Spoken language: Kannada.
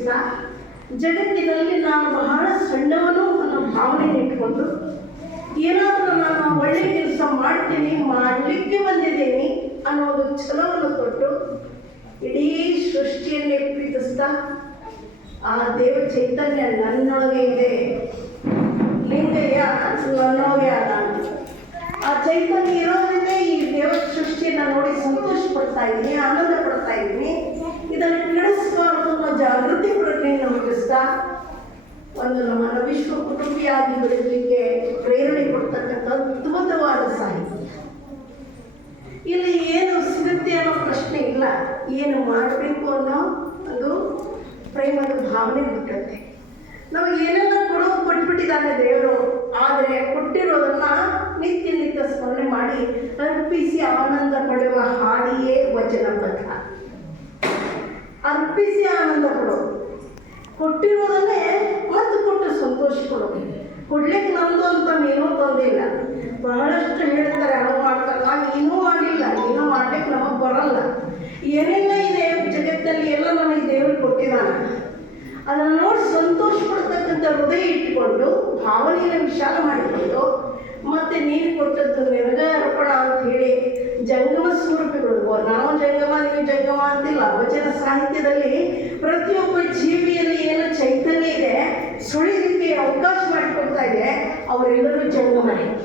ಪ್ರೀತಿಸ್ತಾ ಜಗತ್ತಿನಲ್ಲಿ ನಾನು ಬಹಳ ಸಣ್ಣವನು ಅನ್ನೋ ಭಾವನೆ ಇಟ್ಕೊಂಡು, ಏನಾದರೂ ನಾನು ಒಳ್ಳೆ ಕೆಲಸ ಮಾಡ್ತೀನಿ, ಮಾಡಲಿಕ್ಕೆ ಬಂದಿದ್ದೀನಿ ಅನ್ನೋ ಒಂದು ಛಲವನ್ನು ಕೊಟ್ಟು ಇಡೀ ಸೃಷ್ಟಿಯನ್ನೇ ಪ್ರೀತಿಸ್ತಾ, ಆ ದೇವ ಚೈತನ್ಯ ನನ್ನೊಳಗೆ ಇದೆ. ಲಿಂಗಯ್ಯ ನನ್ನೊಳಗೆ ಅದ ಆ ಚೈತನ್ಯ ಪ್ರಜ್ಞೆಯನ್ನು ಹುಟ್ಟಿಸ್ತಾ ಒಂದು ನಮ್ಮ ವಿಶ್ವ ಕುಟುಂಬಿಯಾಗಿ ಬೆಳೆಯಲಿಕ್ಕೆ ಪ್ರೇರಣೆ ಕೊಡ್ತಕ್ಕಂಥ ಅದ್ಭುತವಾದ ಸಾಹಿತ್ಯ. ಇಲ್ಲಿ ಏನು ಸಿಗುತ್ತೆ ಅನ್ನೋ ಪ್ರಶ್ನೆ ಇಲ್ಲ. ಏನು ಮಾಡಬೇಕು ಅನ್ನೋ ಒಂದು ಪ್ರೇಮದ ಭಾವನೆ ಬಿಟ್ಟತ್ತೆ ನಮಗೆ ಏನೆಲ್ಲ ಕೊಡೋದು ಕೊಟ್ಬಿಟ್ಟಿದ್ದಾನೆ ದೇವರು, ಆದರೆ ಕೊಟ್ಟಿರೋದನ್ನ ನಿತ್ಯ ನಿತ್ಯ ಸ್ಮರಣೆ ಮಾಡಿ ಅರ್ಪಿಸಿ ಆನಂದ ಪಡೆಯುವ ಹಾಡಿಯೇ ವಚನ ಪಥ ಅರ್ಪಿಸಿ ಆನಂದ ಪಡೋದು ಕೊಟ್ಟಿರೋದನ್ನೇ ಮತ್ತೆ ಕೊಟ್ಟು ಸಂತೋಷ ಕೊಡೋದು ಕೊಡ್ಲಿಕ್ಕೆ ನಮ್ದು ಅಂತ ಏನೂ ತಂದಿಲ್ಲ. ಬಹಳಷ್ಟು ಹೇಳ್ತಾರೆ ಅವು ಮಾಡ್ತಾರೆ. ನಾನು ಏನೂ ಮಾಡಿಲ್ಲ. ಏನೂ ಮಾಡ್ಲಿಕ್ಕೆ ನಮಗೆ ಬರಲ್ಲ. ಏನೆಲ್ಲ ಇದೆ ಜಗತ್ತಲ್ಲಿ ಎಲ್ಲ ನಮಗೆ ದೇವರು ಕೊಟ್ಟಿದ್ದಾನೆ. ಅದನ್ನು ನೋಡಿ ಸಂತೋಷ ಪಡ್ತಕ್ಕಂಥ ಹೃದಯ ಇಟ್ಕೊಂಡು, ಭಾವನೆಯನ್ನು ವಿಶಾಲ ಮಾಡಿಕೊಂಡು, ಮತ್ತೆ ನೀನು ಕೊಟ್ಟದ್ದು ನಿನಗ ಅರ್ಪಣ ಅಂತ ಹೇಳಿ ಜಂಗಮ ಸ್ವರೂಪಿಗಳು ನಾವು ಜಂಗಮ ನೀವು ಜಂಗಮ ಅಂತಿಲ್ಲ ವಚನ ಸಾಹಿತ್ಯದಲ್ಲಿ ಪ್ರತಿಯೊಬ್ಬ ಜೀವಿಯಲ್ಲಿ ಅವರೆಲ್ಲರೂ ಜಂಗಮರೇ